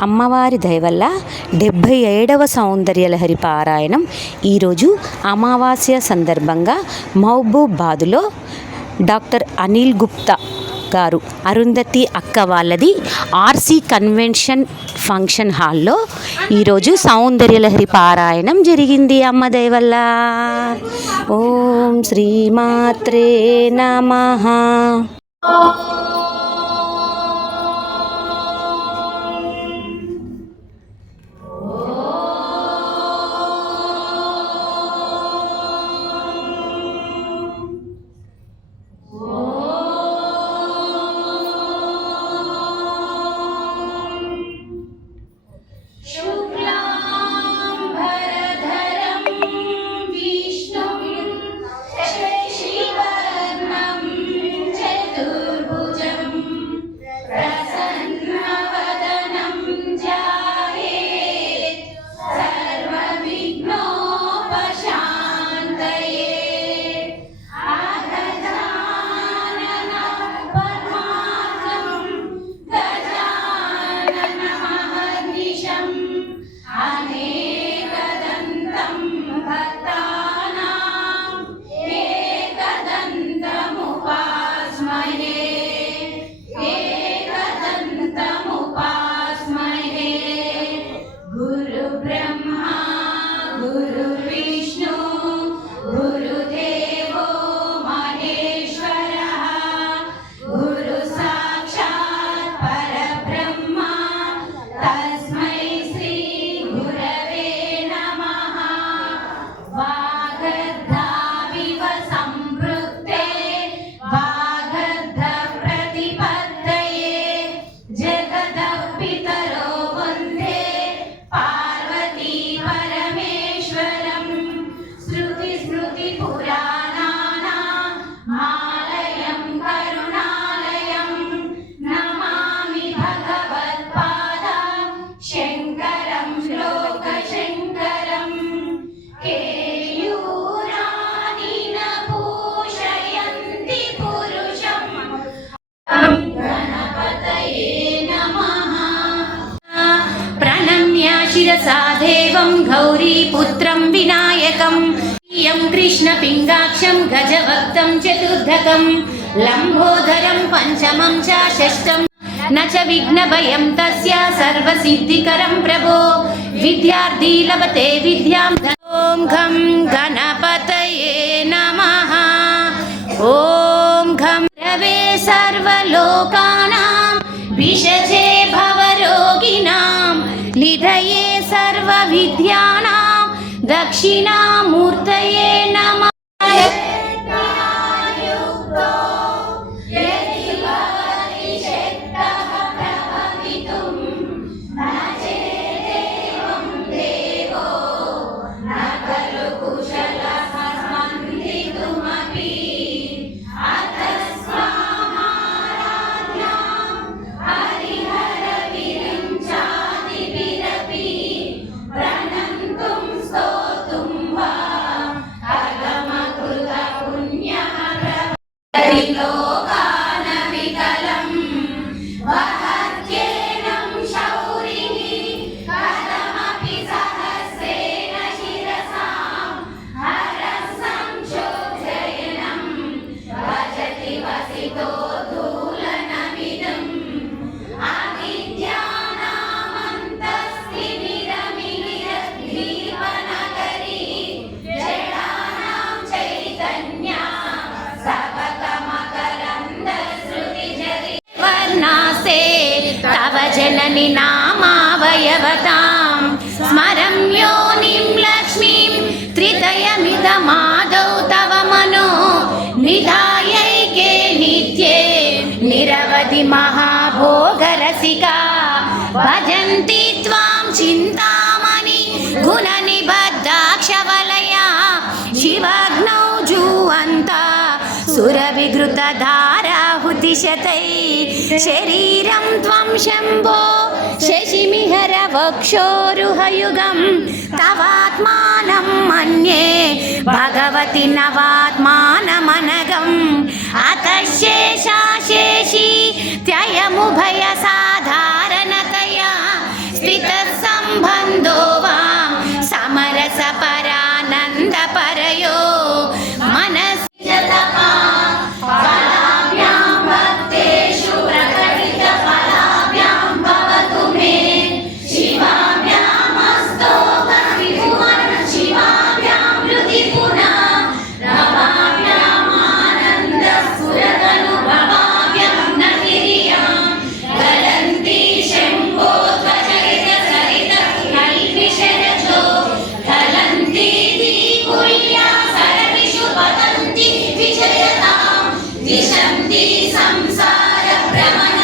అమ్మవారి దయవల్ల డెబ్భై ఏడవ సౌందర్యలహరి పారాయణం ఈరోజు అమావాస్య సందర్భంగా మహబూబాదులో డాక్టర్ అనిల్ గుప్తా గారు అరుంధతి అక్క వాళ్ళది ఆర్సీ కన్వెన్షన్ ఫంక్షన్ హాల్లో ఈరోజు సౌందర్యలహరి పారాయణం జరిగింది అమ్మ దయవల్ల ఓం శ్రీమాత్రే నమః. गजभक्तं चतुर्धकं, लम्बोदरं पञ्चमं च षष्ठं न च विघ्नभयं तस्य सर्वसिद्धिकरं प्रभो, विद्यार्थी लभते विद्यां ॐ घं गणपतये नमः। ॐ घं रवे सर्वलोकानां, विषजे भवरोगिणां, निधये सर्वविद्यानां, दक्षिणामूर्तये नमः। जननि नामावयवतां स्मरं योनिं लक्ष्मीं त्रितयमिदमादौ तव मनो निधायैके नित्ये निरवधि महाभोगरसिका भजन्ति त्वां चिन्तामणि गुणनिबद्धाक्षवलया शिवग्नौ जुवन्ता सुरविघृतधाराहुतिशतै शरीरं त्वं शम्भो शशिमिहर वक्षोरुहयुगं तवात्मानं मन्ये भगवति नवात्मानमनगम्। अतः शेषाशेषी त्ययमुभय ಬ್ರಹ್ಮಣ್ಯ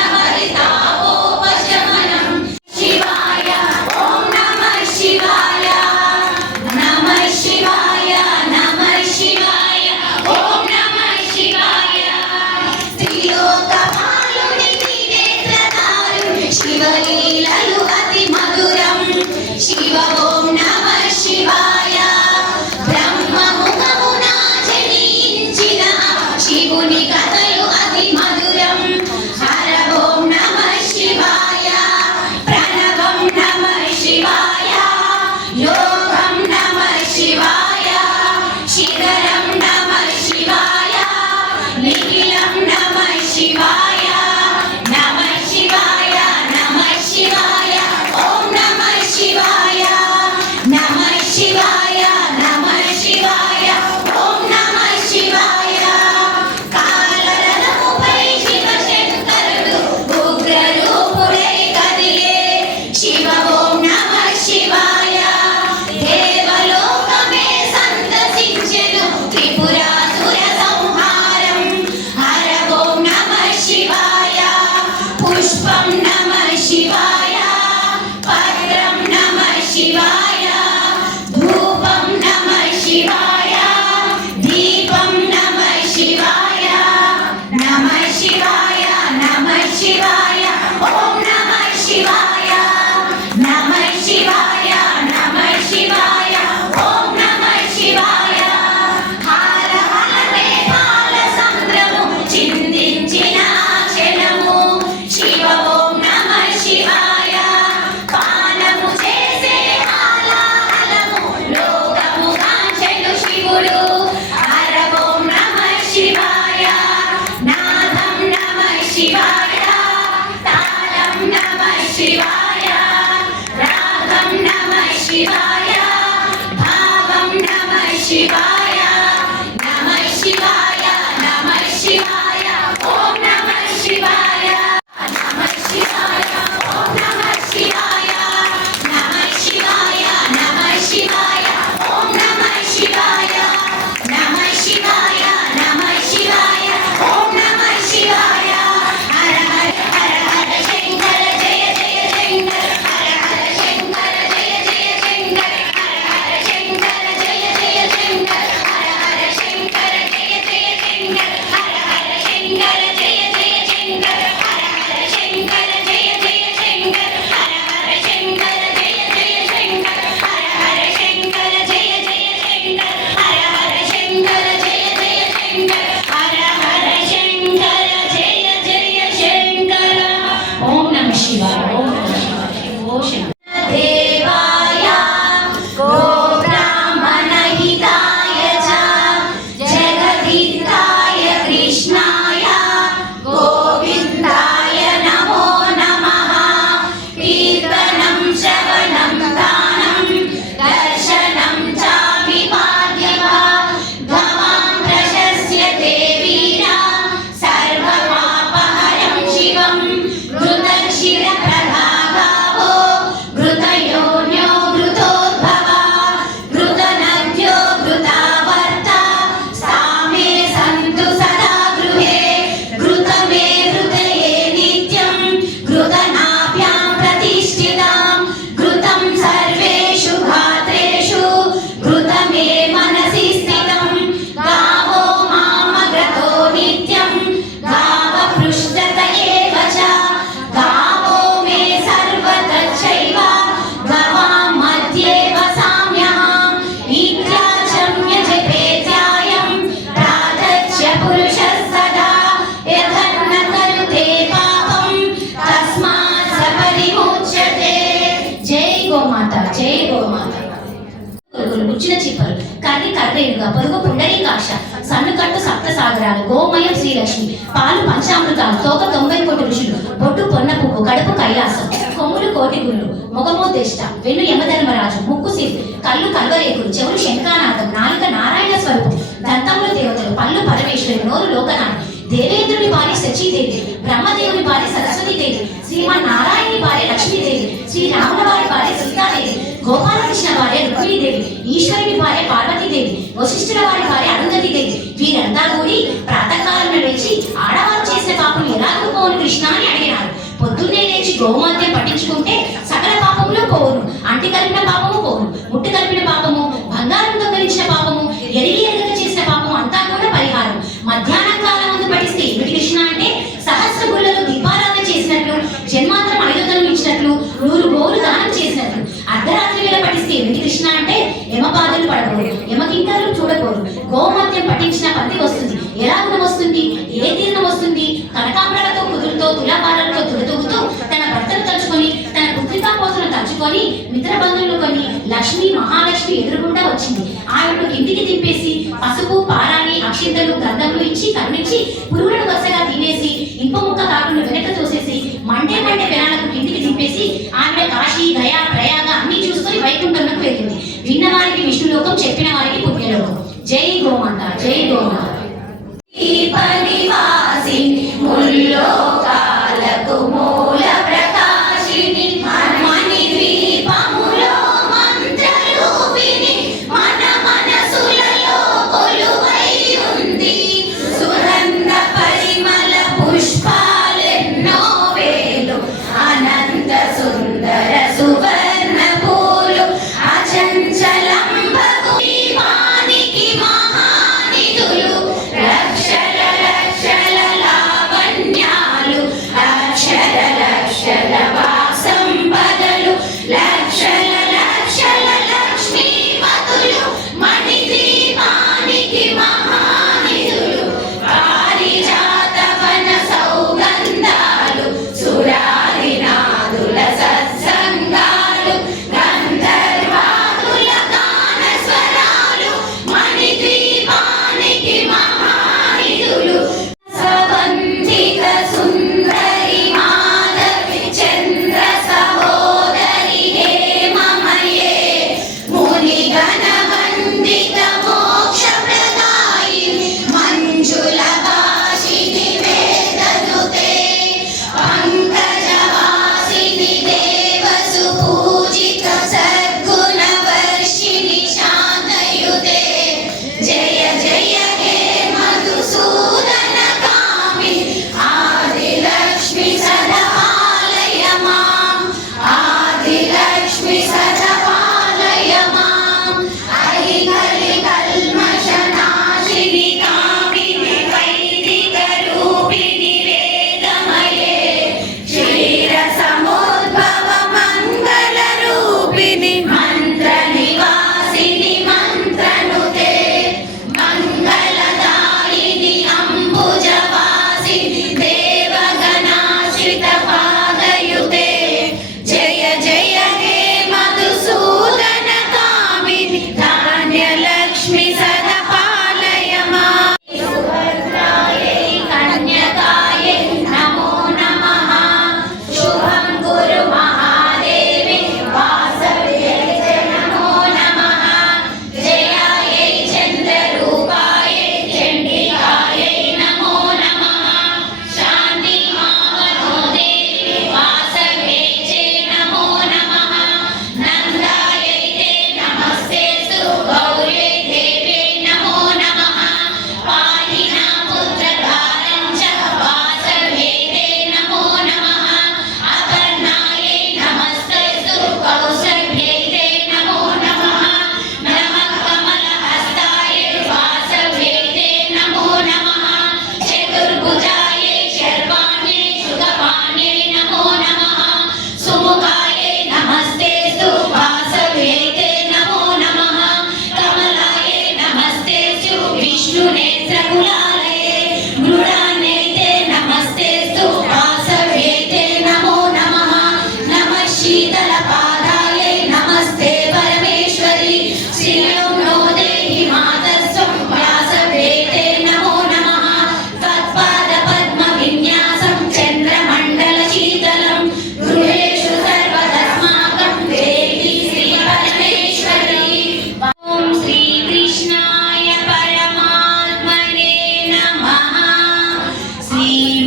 కర్రేనుగా పొరుగు పుండరీకాక్ష సన్నుకట్టు సప్త సాగరాలు గోమయం శ్రీలక్ష్మి పాలు పంచామృతాలు తోక తొంభై కోటి ఋషులు బొట్టు పొన్న పువ్వు కడుపు కైలాసం కొమ్ములు కోటి గుళ్ళు మొగమో దేష్ట వెన్ను యమధర్మరాజు ముక్కు సిరి కళ్ళు కల్వరేకులు చెవులు శంఖానాథం నాలుక నారాయణ స్వరూపం దంతములు దేవతలు పళ్ళు పరమేశ్వరి నోరు లోకనాథ్ దేవేంద్రుని భార్య శచీదేవి బ్రహ్మదేవుని భార్య సరస్వతీదేవి శ్రీమన్ నారాయణి భార్య లక్ష్మీదేవి శ్రీరాముల వారి భార్య సీతాదేవి గోపాలకృష్ణ ఈశ్వరుని భార్య పార్వతీదేవి వశిష్ఠుల వారి భార్య అరుంధతీదేవి. వీరంతా కూడి ప్రాతకాలంలో లేచి ఆడవారు చేసిన పాపం ఎలాగూ పోను కృష్ణ అని అడిగినారు. పొద్దున్నే లేచి గోమాత్యం పట్టించుకుంటే సకల పాపములు పోవును. అంటి కలిపిన పాపము పోవును. ముట్టు కలిపిన పాపం పఠించిన వస్తుంది. ఎలా గుణం వస్తుంది? ఏ తీర్ణం వస్తుంది? కనకాంబరాలతో కుదురుతో తులాభారాలతో తుడతూగుతూ తన భర్తను తలుచుకొని తన పుత్రికా పోతను తలుచుకొని మిత్ర బంధువులు కొని లక్ష్మి మహాలక్ష్మి ఎదురుకుండా వచ్చింది. ఆవిడకు ఇంటికి తిప్పేసి పసుపు పారాని అక్షింతలు గంధములు ఇచ్చి కరుణించి పురుగులను వరుసగా తినేసి ఇంప ముక్క కాకుండా వెనక చూసేసి మండే మండే పెనాలకు ఇంటికి దింపేసి ఆవిడ కాశీ గయా ప్రయాగ అన్ని చూసుకొని వైకుంఠంలోకి వెళ్ళింది. విన్న వారికి విష్ణులోకం చెప్పిన వారికి పుణ్యలోకం. జై గోమాత జై గోమాత. దీపనివాసిని ముల్లోకాలకు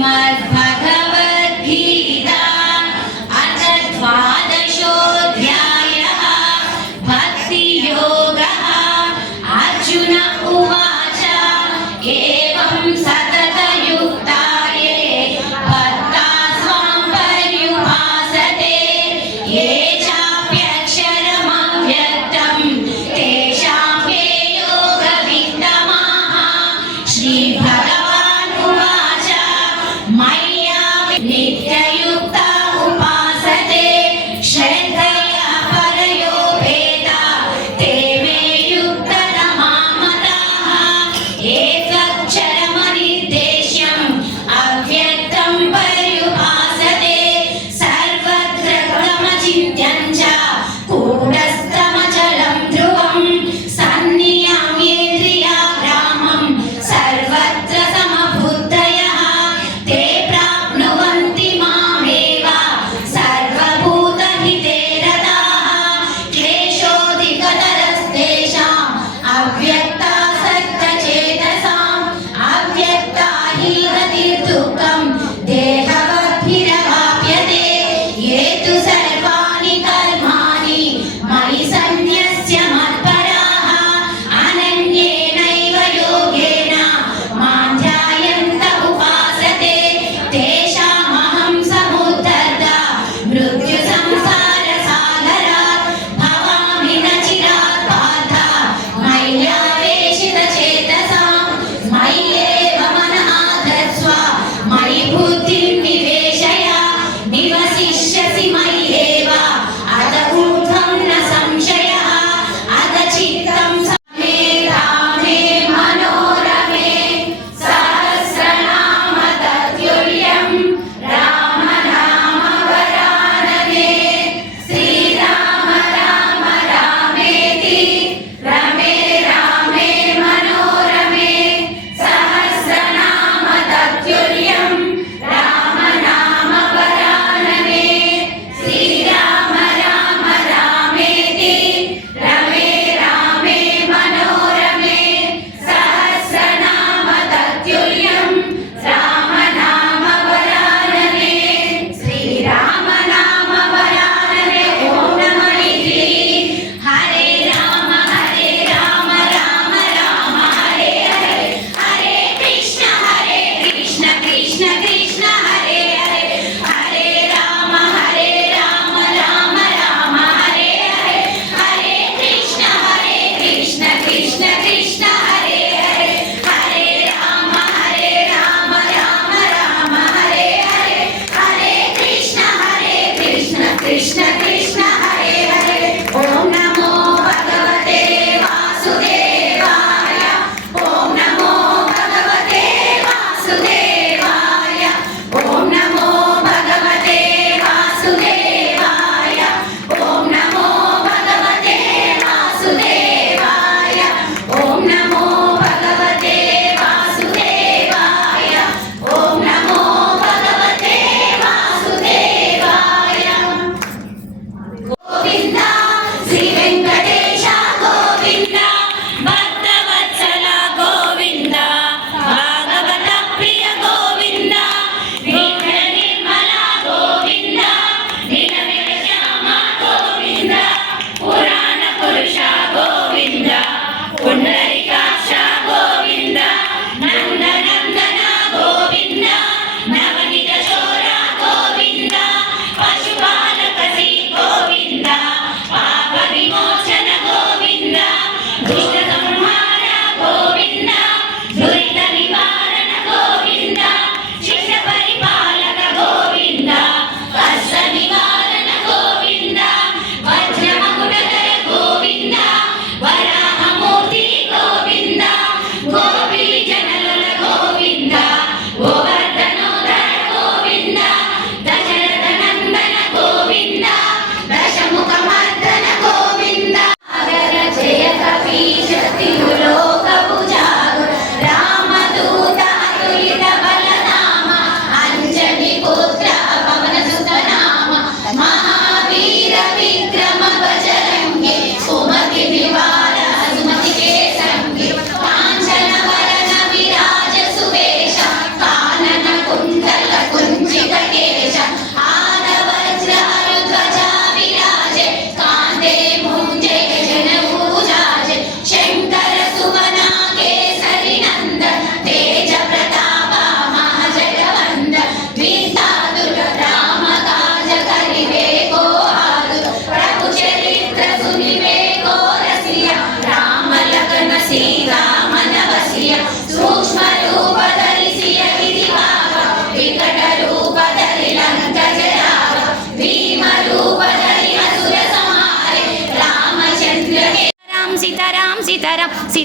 my, my.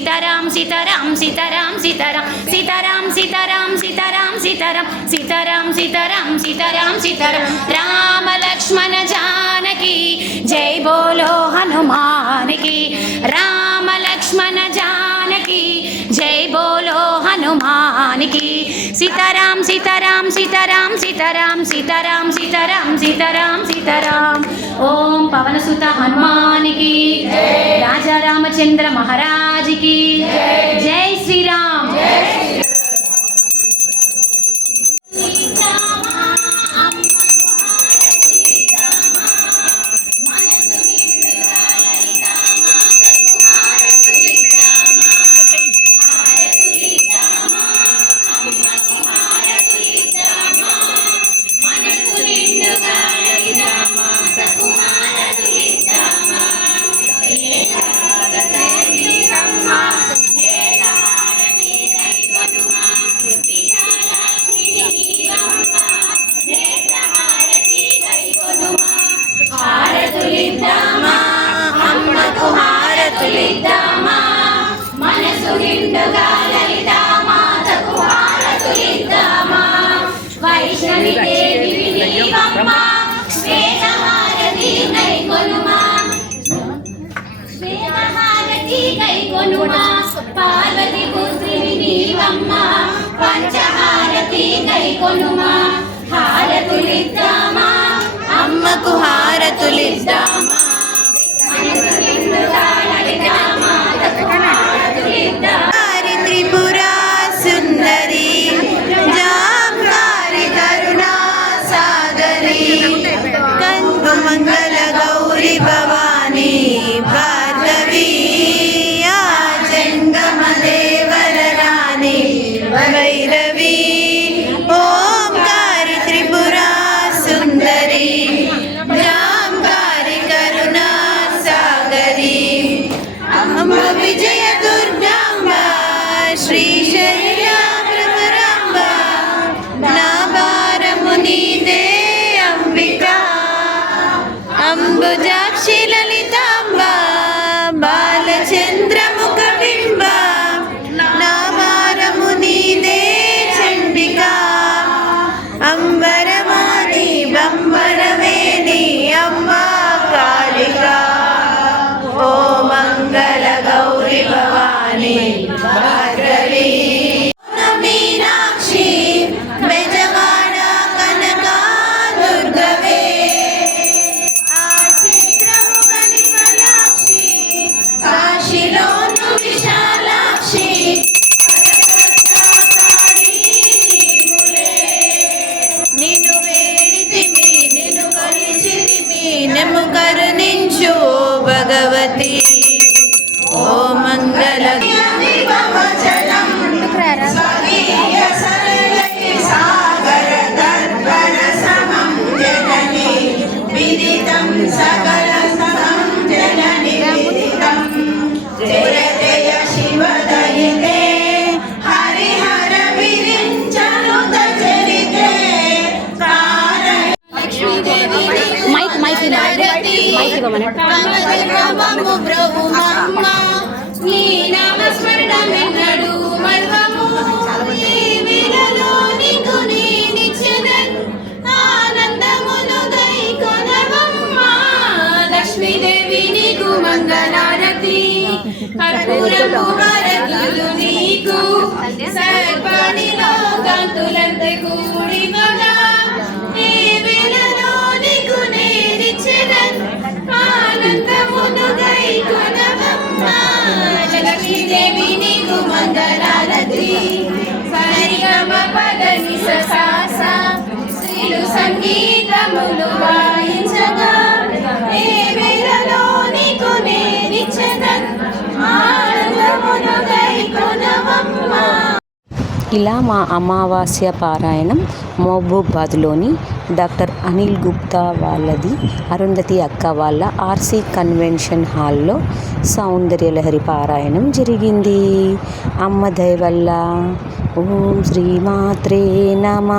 సీతారాం సీతారాం సీతారాం సీతారాం. సీతారాం సీతారాం సీతారాం సీతారాం. సీతారాం సీతారాం సీతారాం సీతారాం. రామ లక్ష్మణ జానకి జై బోలో హనుమానికి. రామ సీతారాం సీతారాం సీతారాం సీతారాం సీతారాం సీతారాం సీతారాం సీతారాం. ఓం పవనసుత హనుమానికి. రాజారామచంద్ర మహారాజుకి. జై శ్రీరామ్. మైక్ మైక్ మైక్ ఇవ్వమని నీకు కర్పూరపు హారతులు నీకు సర్పాణిలో కాంతులంత కూడి మగా ఈ వేళలో నీకు ఆనందమును లక్ష్మీదేవి నీకు సరిగమ పద నిస సాస స్త్రీలు సంగీతములు వాయించగా ఇలా మా అమావాస్య పారాయణం మహబూబాద్లోని డాక్టర్ అనిల్ గుప్తా వాళ్ళది అరుంధతి అక్క వాళ్ళ ఆర్సీ కన్వెన్షన్ హాల్లో సౌందర్యలహరి పారాయణం జరిగింది. అమ్మ దయవల్ల ఓం శ్రీమాత్రే నమ.